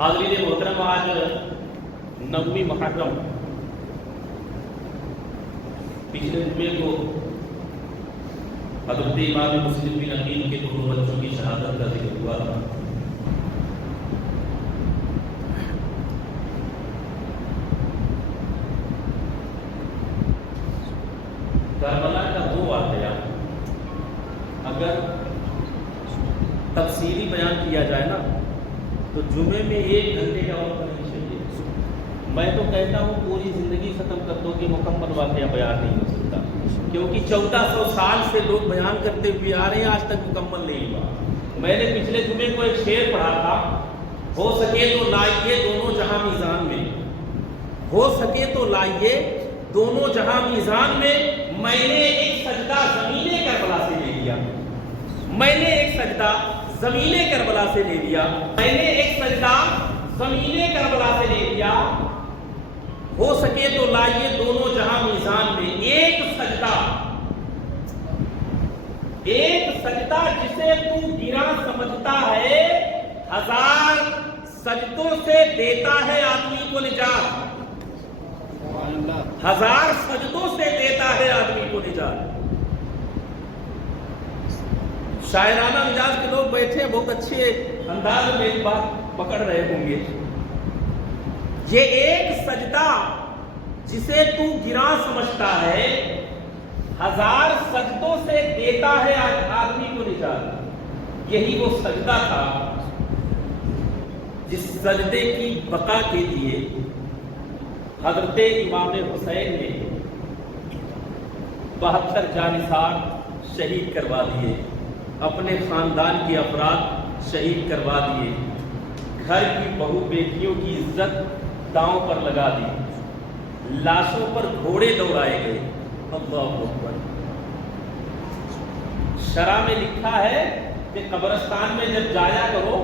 حاضرین محترم، آج 9 محرم پچھلے جمعے کو حضرت امام مسلم بن عقیل کے 2 بچوں کی شہادت کا ذکر ہوا تھا۔ کربلا کا 2 واقعہ اگر تفصیلی بیان کیا جائے نا تو جمعے میں 1 گھنٹے کا وقت نہیں چاہیے۔ میں تو کہتا ہوں پوری زندگی ختم کر دو کہ مکمل واقعہ بیان نہیں ہو سکتا، کیونکہ 1400 سال سے لوگ بیان کرتے ہوئے آ رہے ہیں، آج تک مکمل نہیں ہوا۔ میں نے پچھلے جمعے کو ایک شعر پڑھا تھا، ہو سکے تو لائیے دونوں جہاں میزان میں، ہو سکے تو لائیے دونوں جہاں میزان میں، میں نے ایک سجدہ زمین کربلا سے لے لیا، میں نے ایک سجدہ زمین کربلا سے لے لیا، میں نے ایک سجدہ زمین کربلا سے لے لیا، ہو سکے تو لائیے دونوں جہاں میزان میں، ایک سجدہ جسے تو گرا سمجھتا ہے، 1000 سجدوں سے دیتا ہے آدمی کو نجات، 1000 سجدوں سے دیتا ہے آدمی کو نجات۔ شاعرانہ مزاج کے لوگ بیٹھے ہیں، بہت اچھے انداز میں ایک بات پکڑ رہے ہوں گے۔ یہ ایک سجدہ جسے تو گراں سمجھتا ہے، 1000 سجدوں سے دیتا ہے آدمی کو نجات۔ یہی وہ سجدہ تھا جس سجدے کی بقا کے لیے حضرت امام حسین نے 72 جانثار شہید کروا دیے، اپنے خاندان کے افراد شہید کروا دیے، گھر کی بہو بیٹیوں کی عزت داؤں پر لگا دی، لاشوں پر گھوڑے دوڑائے گئے۔ اللہ اکبر۔ شرع میں لکھا ہے کہ قبرستان میں جب جایا کرو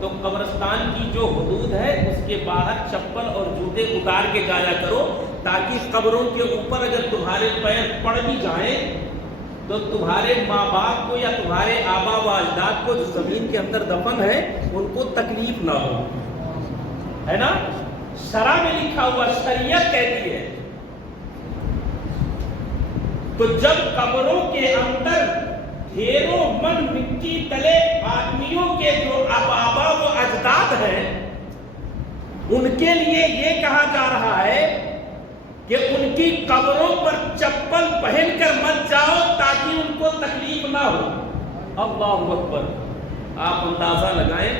تو قبرستان کی جو حدود ہے اس کے باہر چپل اور جوتے اتار کے جایا کرو، تاکہ قبروں کے اوپر اگر تمہارے پیر پڑ بھی جائیں تو تمہارے ماں باپ کو یا تمہارے آبا و اجداد کو جو زمین کے اندر دفن ہے ان کو تکلیف نہ ہو، ہے نا؟ شرع میں لکھا ہوا، شریعت کہتی ہے۔ تو جب قبروں کے اندر ڈھیروں من مٹی تلے آدمیوں کے جو آبا و اجداد ہیں، ان کے لیے یہ کہا جا رہا ہے کہ ان کی قبروں پر چپل پہن کر مت جاؤ تاکہ ان کو تکلیف نہ ہو۔ اللہ اکبر۔ آپ اندازہ لگائیں،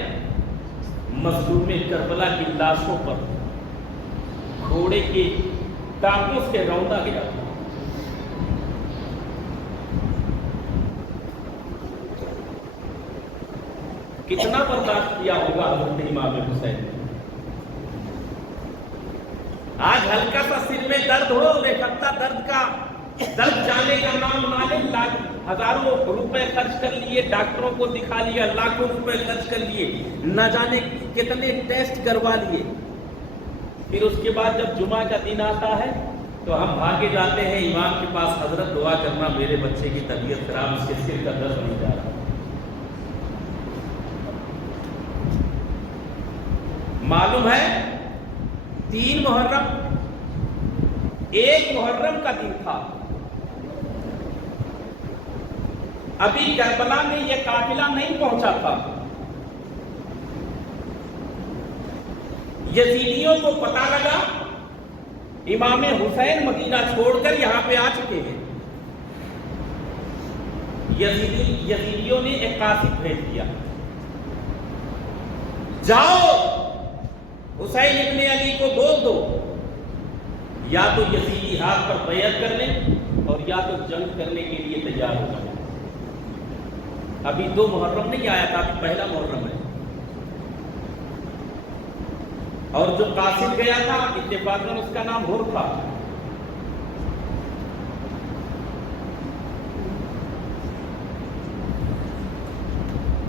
مظلوم کربلا کی لاشوں پر گھوڑے کے ٹانگوں سے روندا گیا، کتنا برداشت کیا ہوگا حضرت امام حسین نے؟ آج ہلکا سا سر میں درد ہو، ایک ہفتہ درد جانے کا نام نہ لے، ہزاروں روپے خرچ کر لیے، ڈاکٹروں کو دکھا لیا، لاکھوں روپے خرچ کر لیے، نہ جانے کتنے ٹیسٹ کروا لیے، پھر اس کے بعد جب جمعہ کا دن آتا ہے تو ہم بھاگے جاتے ہیں امام کے پاس، حضرت دعا کرنا میرے بچے کی طبیعت خراب، اس کے سر کا درد نہیں جا رہا۔ معلوم ہے 3 محرم 1 محرم کا دن تھا، ابھی کربلا میں یہ قافلہ نہیں پہنچا تھا، یزیدیوں کو پتہ لگا امام حسین مدینہ چھوڑ کر یہاں پہ آ چکے ہیں۔ یزیدیوں نے ایک قاصد بھیج دیا، جاؤ حسین ابن علی کو بول دو یا تو یزیدی ہاتھ پر بیعت کر لیں اور یا تو جنگ کرنے کے لیے تیار ہو جائیں۔ ابھی 2 محرم نہیں آیا تھا، ابھی 1 محرم ہے، اور جو قاصد گیا تھا اتفاقاً اس کا نام حر تھا۔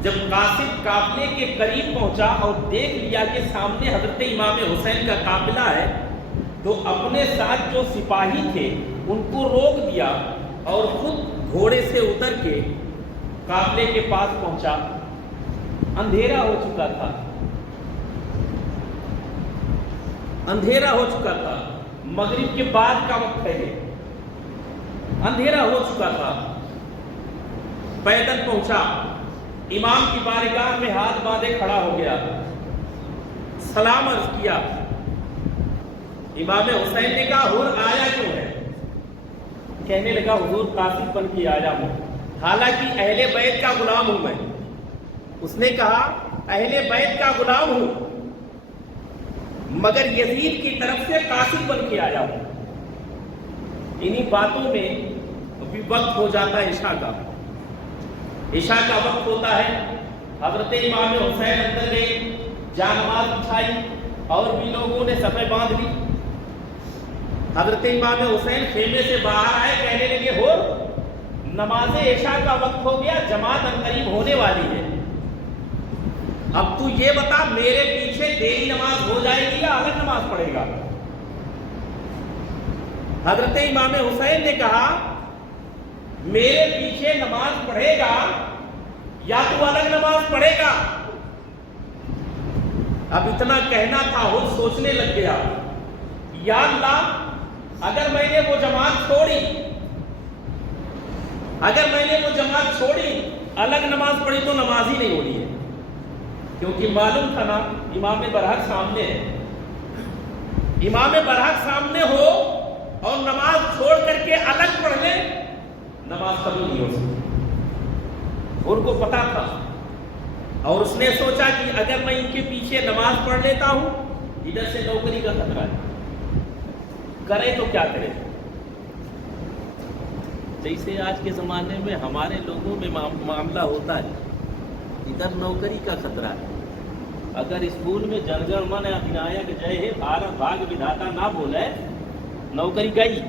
جب قاصد قافلے کے قریب پہنچا اور دیکھ لیا کہ سامنے حضرت امام حسین کا قافلہ ہے، تو اپنے ساتھ جو سپاہی تھے ان کو روک دیا اور خود گھوڑے سے اتر کے قافلے کے پاس پہنچا۔ اندھیرا ہو چکا تھا، اندھیرا ہو چکا تھا، مغرب کے بعد کا وقت ہے، اندھیرا ہو چکا تھا۔ پیدل پہنچا، امام کی بارگاہ میں ہاتھ باندھے کھڑا ہو گیا، سلام عرض کیا۔ امام حسین نے کہا حور آیا کیوں ہے؟ کہنے لگا حضور قاصد بن کے آیا ہوں، حالانکہ اہل بیت کا غلام ہوں میں۔ اس نے کہا اہل بیت کا غلام ہوں مگر یزید کی طرف سے قاصد بن کے آیا ہوں۔ انہی باتوں میں ابھی وقت ہو جاتا ہے عشاء کا، عشاء کا وقت ہوتا ہے۔ حضرت امام حسین اندر گئے، جانماز بچھائی اور بھی لوگوں نے صفیں باندھ لی۔ حضرت امام حسین خیمے سے باہر آئے، کہنے لگے ہو نماز عشاء کا وقت ہو گیا، جماعت عنقریب ہونے والی ہے، اب تو یہ بتا میرے پیچھے دیری نماز ہو جائے گی یا الگ نماز پڑھے گا؟ حضرت امام حسین نے کہا میرے پیچھے نماز پڑھے گا یا تو الگ نماز پڑھے گا؟ اب اتنا کہنا تھا، وہ سوچنے لگ گیا، یا اللہ اگر میں نے وہ جماعت چھوڑی، اگر میں نے وہ جماعت چھوڑی، الگ نماز پڑھی تو نماز ہی نہیں ہونی ہے، کیونکہ معلوم تھا نا امام برحق سامنے ہے، امام برحق سامنے ہو اور نماز چھوڑ کر کے الگ پڑھ لے، نماز کبھی نہیں ہو سکتی۔ ان کو پتا تھا اور اس نے سوچا کہ اگر میں ان کے پیچھے نماز پڑھ لیتا ہوں، ادھر سے نوکری کا خطرہ ہے، کرے تو کیا کرے؟ جیسے آج کے زمانے میں ہمارے لوگوں میں معاملہ ہوتا ہے، ادھر نوکری کا خطرہ ہے، اگر اسکول میں جن گن من ادھنایک جے ہے بھارت بھاگ ودھاتا نہ بولے، نوکری گئی،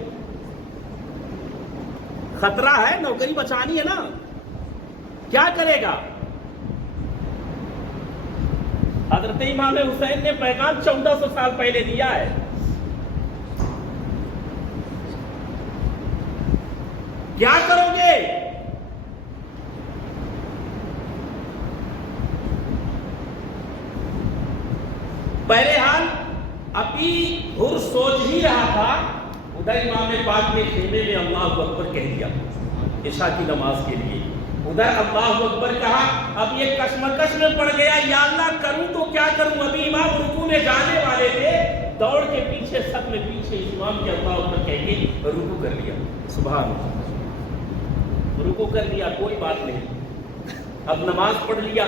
خطرہ ہے، نوکری بچانی ہے نا، کیا کرے گا؟ حضرت امام حسین نے پیغام 1400 سال پہلے دیا ہے، کیا کرو گے؟ بہرحال ابھی حر سوچ ہی رہا تھا، ادھر امام پاک نے خیمے میں اللہ اکبر کہہ دیا عشاء کی نماز کے لیے، ادھر اللہ اکبر کہا، اب یہ کشمکش میں پڑ گیا، یا اللہ کروں تو کیا کروں؟ ابھی امام رکوع میں جانے والے تھے، دوڑ کے پیچھے سب میں پیچھے امام کے اللہ اکبر کہہ کے رکوع کر لیا، سبحان اللہ، رکوع کر لیا، کوئی بات نہیں، اب نماز پڑھ لیا،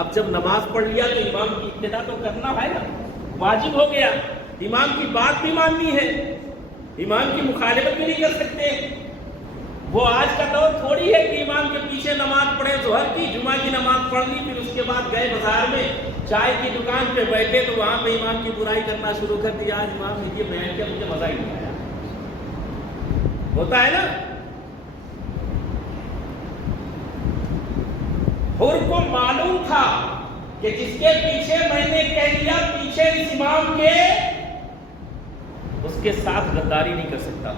اب جب نماز پڑھ لیا تو امام کی ابتدا تو کرنا ہے نا، واجب ہو گیا، امام کی بات بھی ماننی ہے، امام کی مخالفت بھی نہیں کر سکتے۔ وہ آج کا دور تھوڑی ہے کہ امام کے پیچھے نماز پڑھے، ظہر کی جمعہ کی نماز پڑھ لی، پھر اس کے بعد گئے بازار میں چائے کی دکان پہ بیٹھے تو وہاں پہ امام کی برائی کرنا شروع کر دیا، آج امام نے یہ بیان کیا، مجھے مزہ ہی نہیں آیا، ہوتا ہے نا۔ حر کو معلوم تھا کہ جس کے پیچھے میں نے کہہ دیا پیچھے اس امام کے، اس کے ساتھ غداری نہیں کر سکتا۔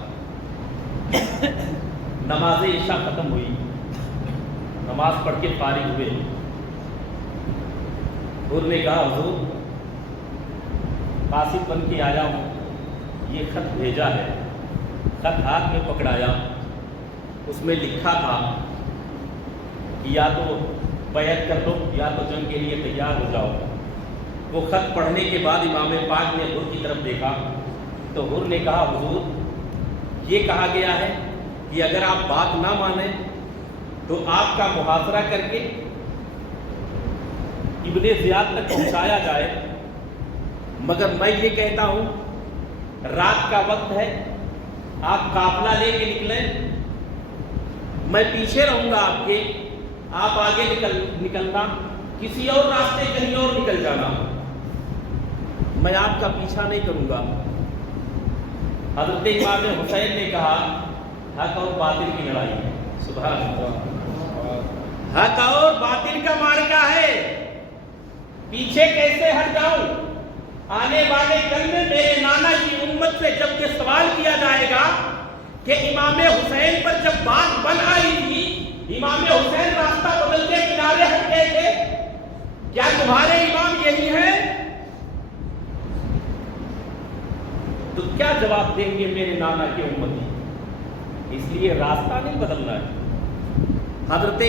نماز عشاء ختم ہوئی، نماز پڑھ کے فارغ ہوئے، حر نے کہا حضور قاصد بن کے آیا ہوں، یہ خط بھیجا ہے، خط ہاتھ میں پکڑایا، اس میں لکھا تھا کہ یا تو بیعت کر لو یا تو جنگ کے لیے تیار ہو جاؤ۔ وہ خط پڑھنے کے بعد امام پاک نے حر کی طرف دیکھا تو حر نے کہا حضور یہ کہا گیا ہے کہ اگر آپ بات نہ مانیں تو آپ کا محاصرہ کر کے ابن زیاد تک پہنچایا جائے، مگر میں یہ کہتا ہوں رات کا وقت ہے، آپ قافلہ لے کے نکلیں، میں پیچھے رہوں گا آپ کے، آپ آگے نکلنا، کسی اور راستے کہیں اور نکل جانا، میں آپ کا پیچھا نہیں کروں گا۔ حضرت امام حسین نے کہا حق اور باطل کی لڑائی ہے، سبحان اللہ، حق اور باطل کا معرکہ ہے، پیچھے کیسے ہٹ جاؤں؟ آنے والے کل میں میرے نانا کی امت سے جب یہ سوال کیا جائے گا کہ امام حسین پر جب بات بن آئی تھی، امام حسین راستہ بدل کے کنارے ہٹ گئے تھے، تمہارے امام یہی ہے تو کیا جواب دیں گے میرے نانا کے امتی؟ اس لیے راستہ نہیں بدلنا ہے. حضرت